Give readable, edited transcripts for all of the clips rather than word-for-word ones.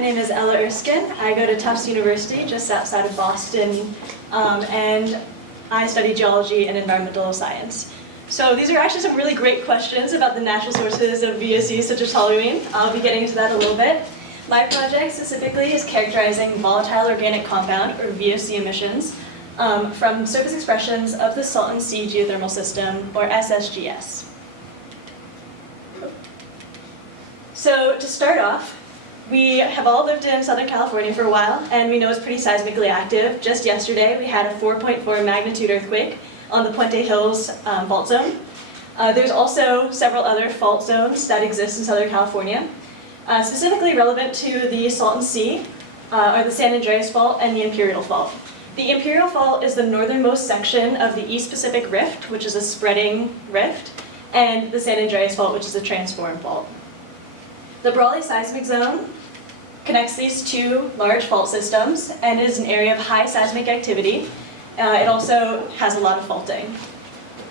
My name is Erskine. I go to Tufts University, just outside of Boston, and I study geology and environmental science. So these are actually some really great questions about the natural sources of VOCs such as toluene. I'll be getting into that a little bit. My project specifically is characterizing volatile organic compound, or VOC emissions, from surface expressions of the Salton Sea Geothermal System, or SSGS. So to start off, we have all lived in Southern California for a while, and we know it's pretty seismically active. Just yesterday, we had a 4.4 magnitude earthquake on the Puente Hills fault zone. There's also several other fault zones that exist in Southern California. Specifically relevant to the Salton Sea are the San Andreas Fault and the Imperial Fault. The Imperial Fault is the northernmost section of the East Pacific Rift, which is a spreading rift, and the San Andreas Fault, which is a transform fault. The Brawley seismic zone connects these two large fault systems and is an area of high seismic activity. It also has a lot of faulting.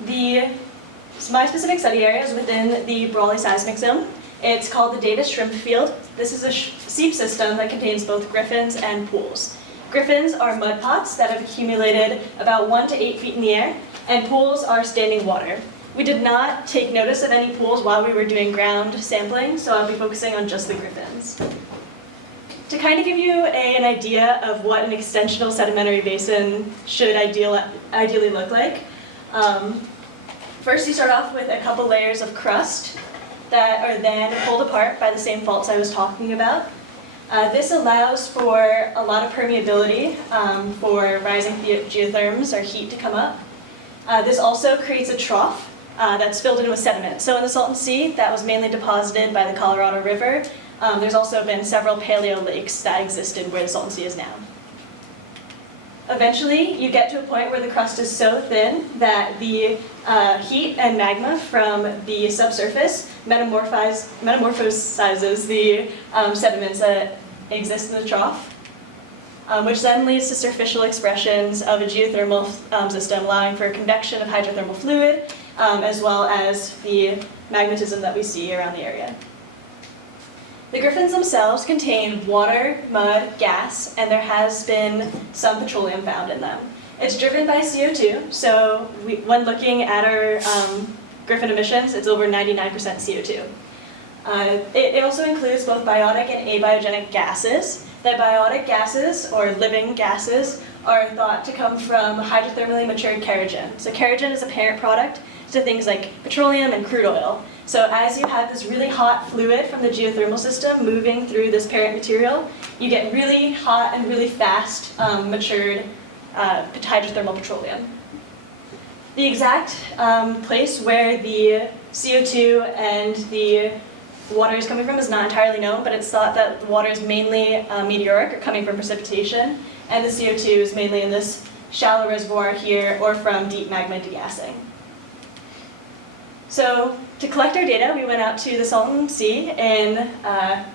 My specific study area is within the Brawley seismic zone. It's called the Davis Shrimp Field. This is a seep system that contains both griffins and pools. Griffins are mud pots that have accumulated about 1 to 8 feet in the air, and pools are standing water. We did not take notice of any pools while we were doing ground sampling, so I'll be focusing on just the griffins. To kind of give you an idea of what an extensional sedimentary basin should ideally look like, first you start off with a couple layers of crust that are then pulled apart by the same faults I was talking about. This allows for a lot of permeability for rising geotherms or heat to come up. This also creates a trough that's filled in with sediment. So in the Salton Sea, that was mainly deposited by the Colorado River. There's also been several paleo lakes that existed where the Salton Sea is now. Eventually, you get to a point where the crust is so thin that the heat and magma from the subsurface metamorphosizes the sediments that exist in the trough, which then leads to superficial expressions of a geothermal system, allowing for convection of hydrothermal fluid, as well as the magnetism that we see around the area. The griffins themselves contain water, mud, gas, and there has been some petroleum found in them. It's driven by CO2, so when looking at our griffin emissions, it's over 99% CO2. It also includes both biotic and abiogenic gases. The biotic gases, or living gases, are thought to come from hydrothermally matured kerogen. So kerogen is a parent product to things like petroleum and crude oil. So as you have this really hot fluid from the geothermal system moving through this parent material, you get really hot and really fast matured hydrothermal petroleum. The exact place where the CO2 and the water is coming from is not entirely known, but it's thought that the water is mainly meteoric, or coming from precipitation, and the CO2 is mainly in this shallow reservoir here, or from deep magma degassing. So to collect our data, we went out to the Salton Sea in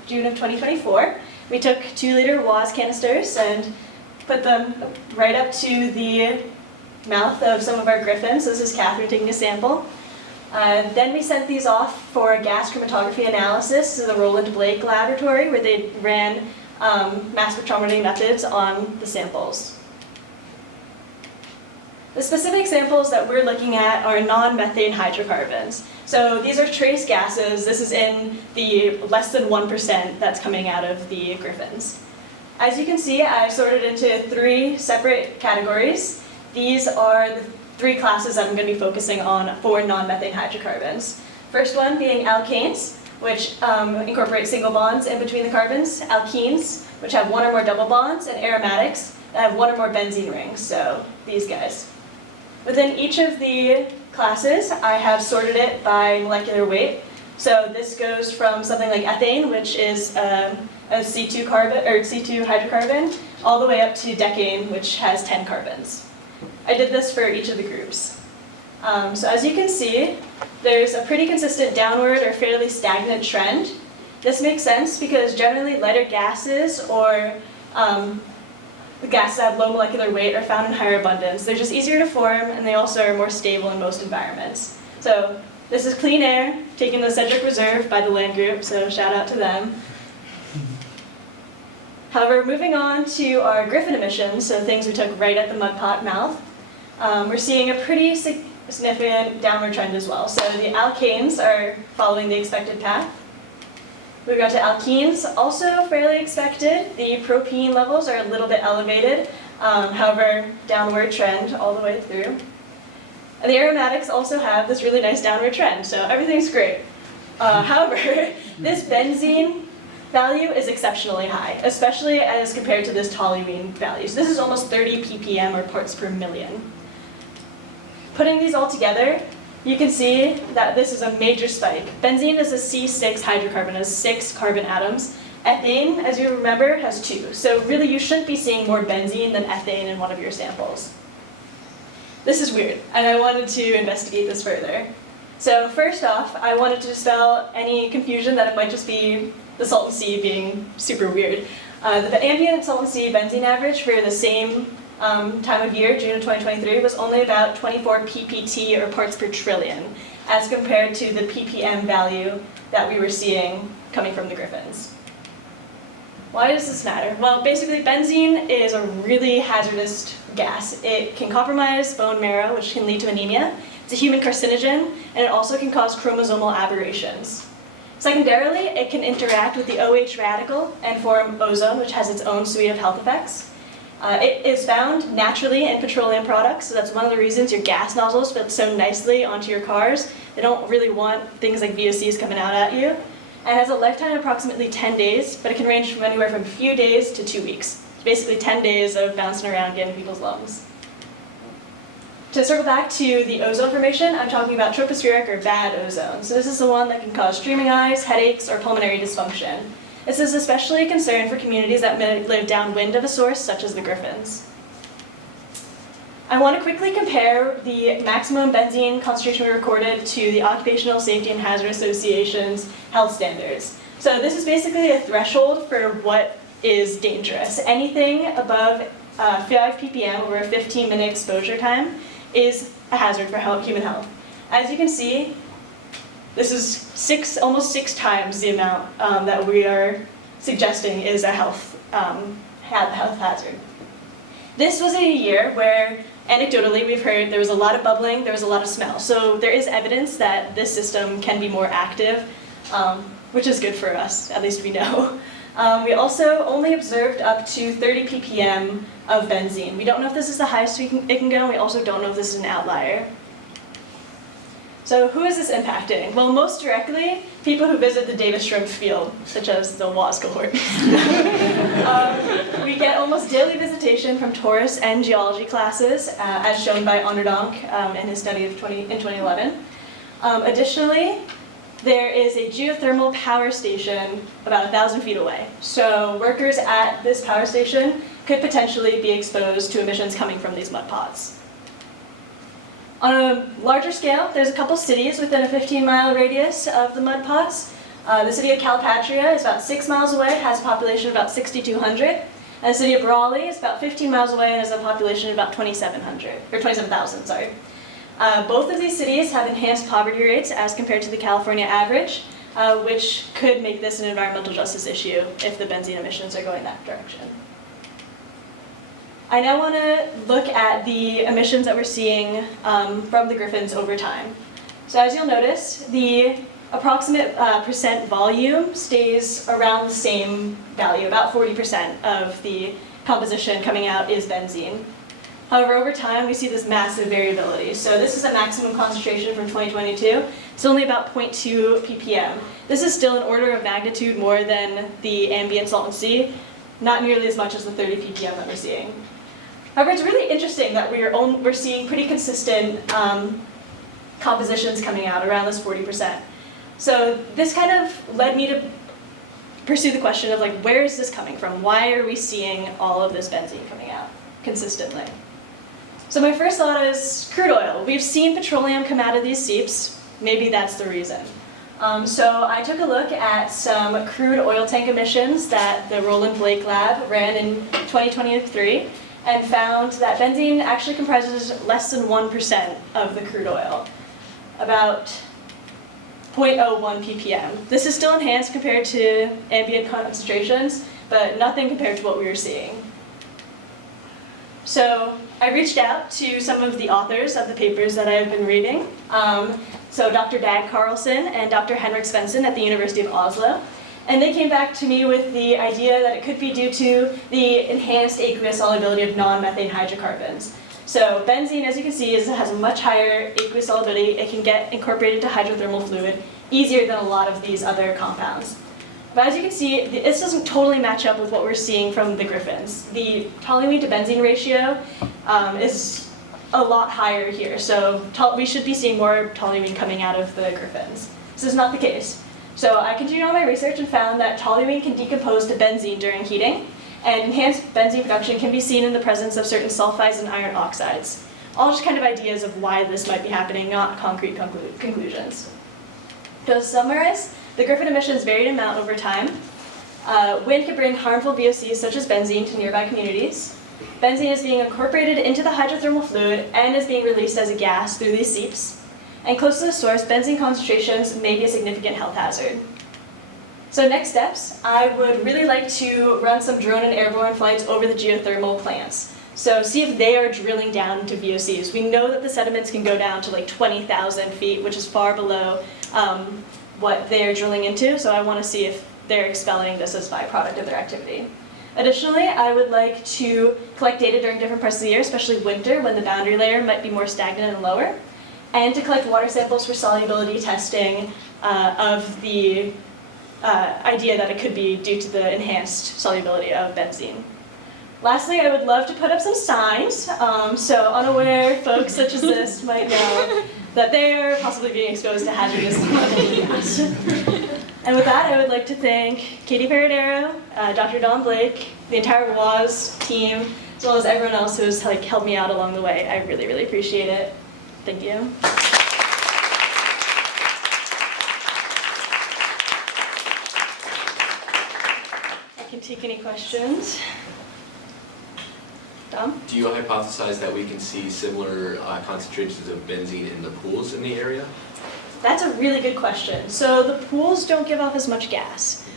June of 2024. We took 2-liter WAS canisters and put them right up to the mouth of some of our griffins. This is Catherine taking a sample. Then we sent these off for gas chromatography analysis to the Roland Blake laboratory, where they ran mass spectrometry methods on the samples. The specific samples that we're looking at are non-methane hydrocarbons. So these are trace gases. This is in the less than 1% that's coming out of the griffins. As you can see, I've sorted into 3 separate categories. These are the 3 classes that I'm going to be focusing on for non-methane hydrocarbons. First one being alkanes, which incorporate single bonds in between the carbons, alkenes, which have 1 or more double bonds, and aromatics that have 1 or more benzene rings, so these guys. Within each of the classes, I have sorted it by molecular weight. So this goes from something like ethane, which is a C2 hydrocarbon, all the way up to decane, which has 10 carbons. I did this for each of the groups. So as you can see, there's a pretty consistent downward or fairly stagnant trend. This makes sense because generally lighter gases or the gases that have low molecular weight are found in higher abundance. They're just easier to form, and they also are more stable in most environments. So this is clean air, taken to the Cedric Reserve by the land group, so shout out to them. However, moving on to our Griffin emissions, so things we took right at the mud pot mouth, we're seeing a pretty significant downward trend as well. So the alkanes are following the expected path. Moving on to alkenes, also fairly expected. The propene levels are a little bit elevated, however, downward trend all the way through. And the aromatics also have this really nice downward trend, so everything's great. However, this benzene value is exceptionally high, especially as compared to this toluene value. So this is almost 30 ppm or parts per million. Putting these all together, you can see that this is a major spike. Benzene is a C6 hydrocarbon, has 6 carbon atoms. Ethane, as you remember, has 2. So really you shouldn't be seeing more benzene than ethane in one of your samples. This is weird, and I wanted to investigate this further. So first off, I wanted to dispel any confusion that it might just be the Salton Sea being super weird. The ambient Salton Sea benzene average for the same time of year, June of 2023, was only about 24 ppt or parts per trillion, as compared to the ppm value that we were seeing coming from the Griffins. Why does this matter? Well, basically benzene is a really hazardous gas. It can compromise bone marrow, which can lead to anemia. It's a human carcinogen, and it also can cause chromosomal aberrations. Secondarily, it can interact with the OH radical and form ozone, which has its own suite of health effects. It is found naturally in petroleum products, so that's one of the reasons your gas nozzles fit so nicely onto your cars. They don't really want things like VOCs coming out at you. And has a lifetime of approximately 10 days, but it can range from anywhere from a few days to 2 weeks. It's basically 10 days of bouncing around getting people's lungs. To circle back to the ozone formation, I'm talking about tropospheric or bad ozone. So this is the one that can cause streaming eyes, headaches, or pulmonary dysfunction. This is especially a concern for communities that may live downwind of a source, such as the Griffins. I want to quickly compare the maximum benzene concentration we recorded to the Occupational Safety and Hazard Association's health standards. So this is basically a threshold for what is dangerous. Anything above 5 ppm over a 15-minute exposure time is a hazard for human health. As you can see, this is almost 6 times the amount that we are suggesting is a health hazard. This was a year where, anecdotally, we've heard there was a lot of bubbling, there was a lot of smell. So there is evidence that this system can be more active, which is good for us, at least we know. We also only observed up to 30 ppm of benzene. We don't know if this is the highest it can go, and we also don't know if this is an outlier. So who is this impacting? Well, most directly, people who visit the Davis Shrimp Field, such as the WAS cohort. We get almost daily visitation from tourists and geology classes, as shown by Onderdonk in his study in 2011. Additionally, there is a geothermal power station about 1,000 feet away. So workers at this power station could potentially be exposed to emissions coming from these mud pots. On a larger scale, there's a couple cities within a 15-mile radius of the mud pots. The city of Calipatria is about 6 miles away, has a population of about 6,200. And the city of Raleigh is about 15 miles away and has a population of about 27,000, sorry. Both of these cities have enhanced poverty rates as compared to the California average, which could make this an environmental justice issue if the benzene emissions are going that direction. I now want to look at the emissions that we're seeing from the Griffins over time. So as you'll notice, the approximate percent volume stays around the same value. About 40% of the composition coming out is benzene. However, over time, we see this massive variability. So this is a maximum concentration from 2022. It's only about 0.2 ppm. This is still an order of magnitude more than the ambient Salton Sea, not nearly as much as the 30 ppm that we're seeing. However, it's really interesting that we're seeing pretty consistent compositions coming out around this 40%. So this kind of led me to pursue the question of like, where is this coming from? Why are we seeing all of this benzene coming out consistently? So my first thought is crude oil. We've seen petroleum come out of these seeps. Maybe that's the reason. So I took a look at some crude oil tank emissions that the Roland Blake lab ran in 2023 and found that benzene actually comprises less than 1% of the crude oil. About 0.01 ppm. This is still enhanced compared to ambient concentrations, but nothing compared to what we were seeing. So I reached out to some of the authors of the papers that I've been reading. So Dr. Dag Carlson and Dr. Henrik Svensson at the University of Oslo. And they came back to me with the idea that it could be due to the enhanced aqueous solubility of non-methane hydrocarbons. So benzene, as you can see, has a much higher aqueous solubility. It can get incorporated into hydrothermal fluid easier than a lot of these other compounds. But as you can see, this doesn't totally match up with what we're seeing from the griffins. The toluene to benzene ratio is a lot higher here, so we should be seeing more toluene coming out of the griffins. This is not the case. So I continued on my research and found that toluene can decompose to benzene during heating, and enhanced benzene production can be seen in the presence of certain sulfides and iron oxides. All just kind of ideas of why this might be happening, not concrete conclusions. To summarize, the griffin emissions varied in amount over time. Wind could bring harmful VOCs such as benzene to nearby communities. Benzene is being incorporated into the hydrothermal fluid and is being released as a gas through these seeps. And close to the source, benzene concentrations may be a significant health hazard. So next steps, I would really like to run some drone and airborne flights over the geothermal plants. So see if they are drilling down into VOCs. We know that the sediments can go down to like 20,000 feet, which is far below what they're drilling into, so I want to see if they're expelling this as a byproduct of their activity. Additionally, I would like to collect data during different parts of the year, especially winter, when the boundary layer might be more stagnant and lower, and to collect water samples for solubility testing of the idea that it could be due to the enhanced solubility of benzene. Lastly, I would love to put up some signs, so unaware folks such as this might know that they are possibly being exposed to hazardous gas. And with that, I would like to thank Katie Paradero, Dr. Don Blake, the entire WAS team, as well as everyone else who has helped me out along the way. I really, really appreciate it. Thank you. I can take any questions. Dom? Do you hypothesize that we can see similar concentrations of benzene in the pools in the area? That's a really good question. So the pools don't give off as much gas.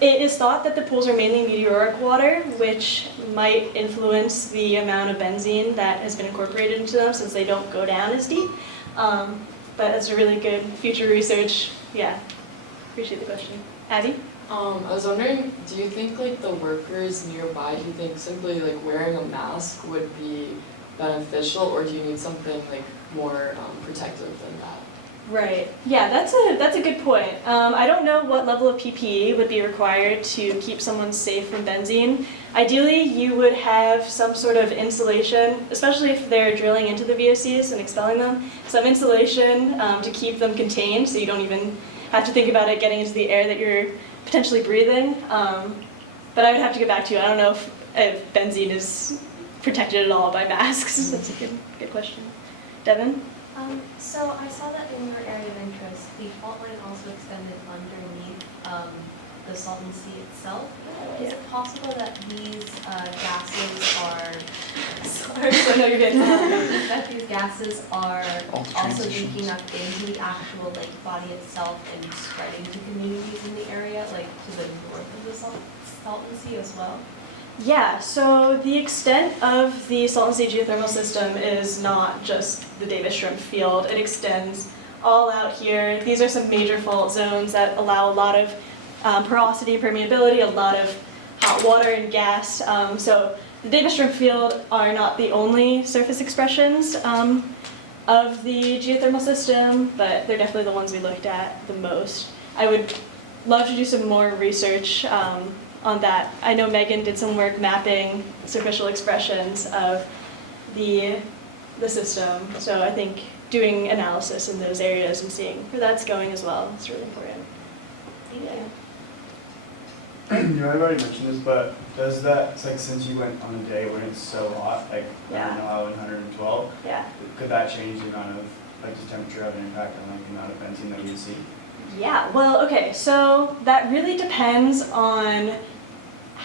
It is thought that the pools are mainly meteoric water, which might influence the amount of benzene that has been incorporated into them since they don't go down as deep. But that's a really good future research. Yeah, appreciate the question. Abby? I was wondering, do you think like the workers nearby, do you think simply like wearing a mask would be beneficial, or do you need something like more protective than that? Right. Yeah, that's a good point. I don't know what level of PPE would be required to keep someone safe from benzene. Ideally, you would have some sort of insulation, especially if they're drilling into the VOCs and expelling them, some insulation to keep them contained so you don't even have to think about it getting into the air that you're potentially breathing. But I would have to get back to you. I don't know if benzene is protected at all by masks. That's a good question. Devin? So I saw that in your area of interest, the fault line also extended underneath the Salton Sea itself. Is it possible that these gases are Sorry, I know you're good. that these gases are also leaking up into the actual lake body itself and spreading to communities in the area, like to the north of the Salton Sea as well? Yeah, so the extent of the Salton Sea Geothermal System is not just the Davis Shrimp Field. It extends all out here. These are some major fault zones that allow a lot of porosity, permeability, a lot of hot water and gas. So the Davis Shrimp Field are not the only surface expressions of the geothermal system, but they're definitely the ones we looked at the most. I would love to do some more research on that. I know Megan did some work mapping superficial expressions of the system, so I think doing analysis in those areas and seeing where that's going as well is really important. Thank you. You might have already mentioned this, but does that, it's like since you went on a day when it's so hot, like Yeah. I don't know how 112, Yeah. could that change the amount of, like the temperature have an impact on like the amount of benzene that we see? Yeah, well, okay, so that really depends on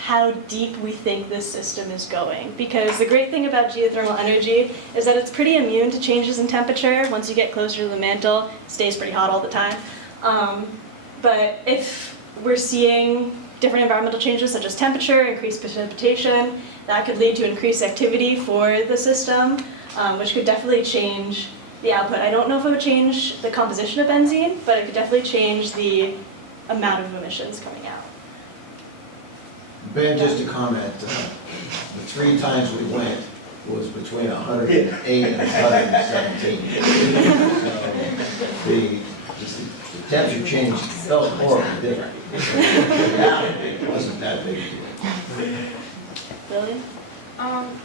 how deep we think this system is going. Because the great thing about geothermal energy is that it's pretty immune to changes in temperature. Once you get closer to the mantle, it stays pretty hot all the time. But if we're seeing different environmental changes such as temperature, increased precipitation, that could lead to increased activity for the system, which could definitely change the output. I don't know if it would change the composition of benzene, but it could definitely change the amount of emissions coming out. Ben, just a comment, the 3 times we went was between 108 and 117. So the temperature change felt horribly different. Now, it wasn't that big a deal. Really?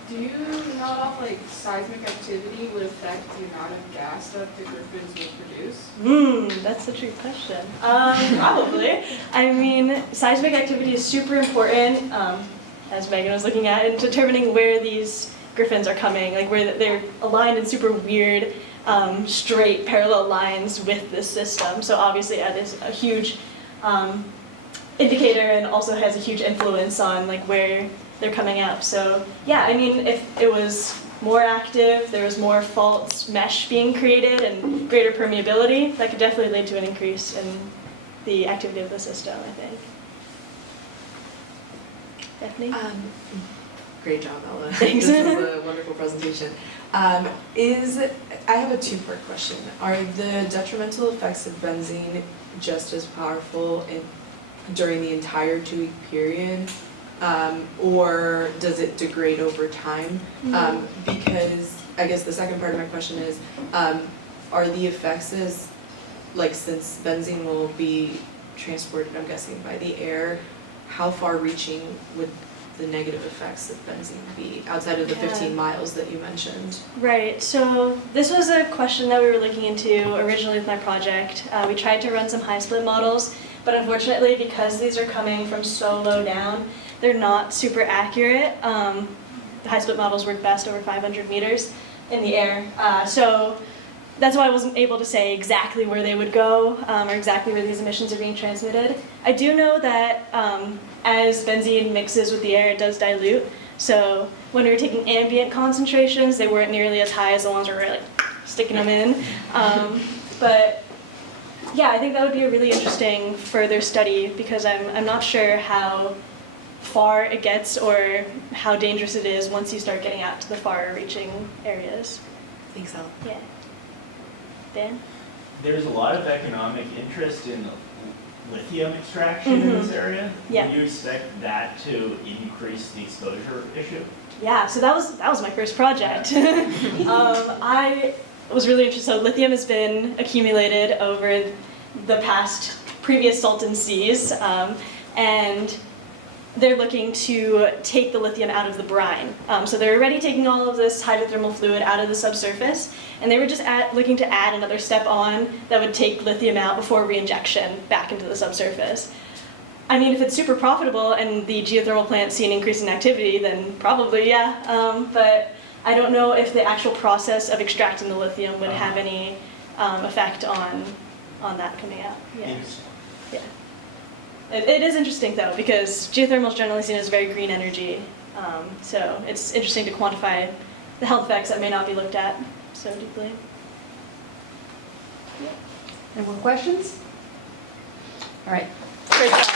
Do you know if like seismic activity would affect the amount of gas that the griffins will produce? That's a trick question. Probably. I mean, seismic activity is super important, as Megan was looking at, in determining where these griffins are coming, like where they're aligned in super weird, straight parallel lines with this system. So obviously that is a huge indicator and also has a huge influence on like where they're coming out. So yeah, I mean, if it was more active, there was more fault mesh being created and greater permeability, that could definitely lead to an increase in the activity of the system, I think. Stephanie? Great job, Ella. Thanks. This was a wonderful presentation. I have a two-part question. Are the detrimental effects of benzene just as powerful during the entire 2-week period? Or does it degrade over time? Because I guess the second part of my question is, are the effects since benzene will be transported, I'm guessing, by the air, how far-reaching would the negative effects of benzene be outside of the 15 miles that you mentioned? Right, so this was a question that we were looking into originally with my project. We tried to run some high split models, but unfortunately because these are coming from so low down, they're not super accurate. The high split models work best over 500 meters in the air. So that's why I wasn't able to say exactly where they would go or exactly where these emissions are being transmitted. I do know that as benzene mixes with the air, it does dilute. So when we were taking ambient concentrations, they weren't nearly as high as the ones where we're like sticking them in. But yeah, I think that would be a really interesting further study because I'm not sure how far it gets or how dangerous it is once you start getting out to the far-reaching areas. I think so. Yeah. Dan? There's a lot of economic interest in lithium extraction in this area. Yeah. Do you expect that to increase the exposure issue? Yeah, so that was my first project. I was really interested. So lithium has been accumulated over the previous Salton seas, and they're looking to take the lithium out of the brine. So they're already taking all of this hydrothermal fluid out of the subsurface, and they were just looking to add another step on that would take lithium out before reinjection back into the subsurface. I mean, if it's super profitable and the geothermal plants see an increase in activity, then probably, yeah. But I don't know if the actual process of extracting the lithium would have any effect on that coming out. Yeah. Yeah. It is interesting though, because geothermal is generally seen as very green energy, so it's interesting to quantify the health effects that may not be looked at so deeply. Any more questions? All right. Great job.